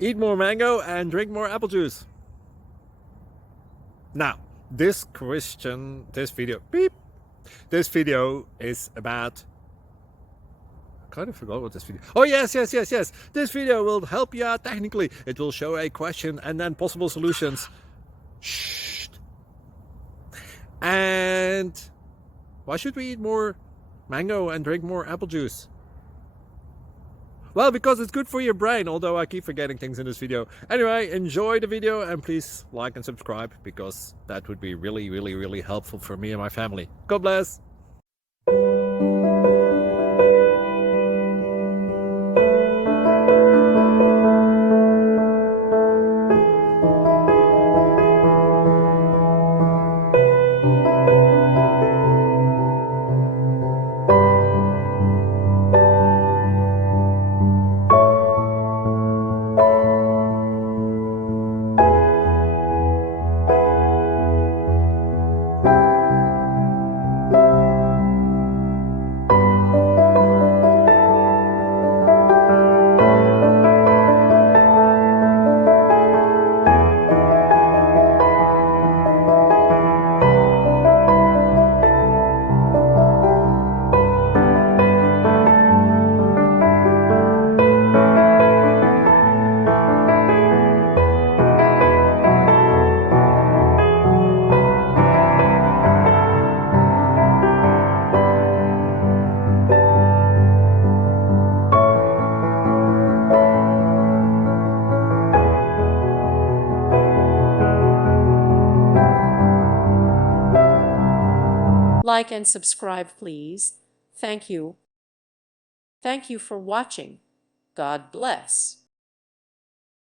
Eat more mango and drink more apple juice. Now, this video is about, I kind of forgot what this video. Oh, yes. This video will help you out technically. It will show a question and then possible solutions. Shh. And why should we eat more mango and drink more apple juice? Well, because it's good for your brain, although I keep forgetting things in this video. Anyway, enjoy the video and please like and subscribe, because that would be really helpful for me and my family. God bless. Like and subscribe, please. Thank you. Thank you for watching. God bless.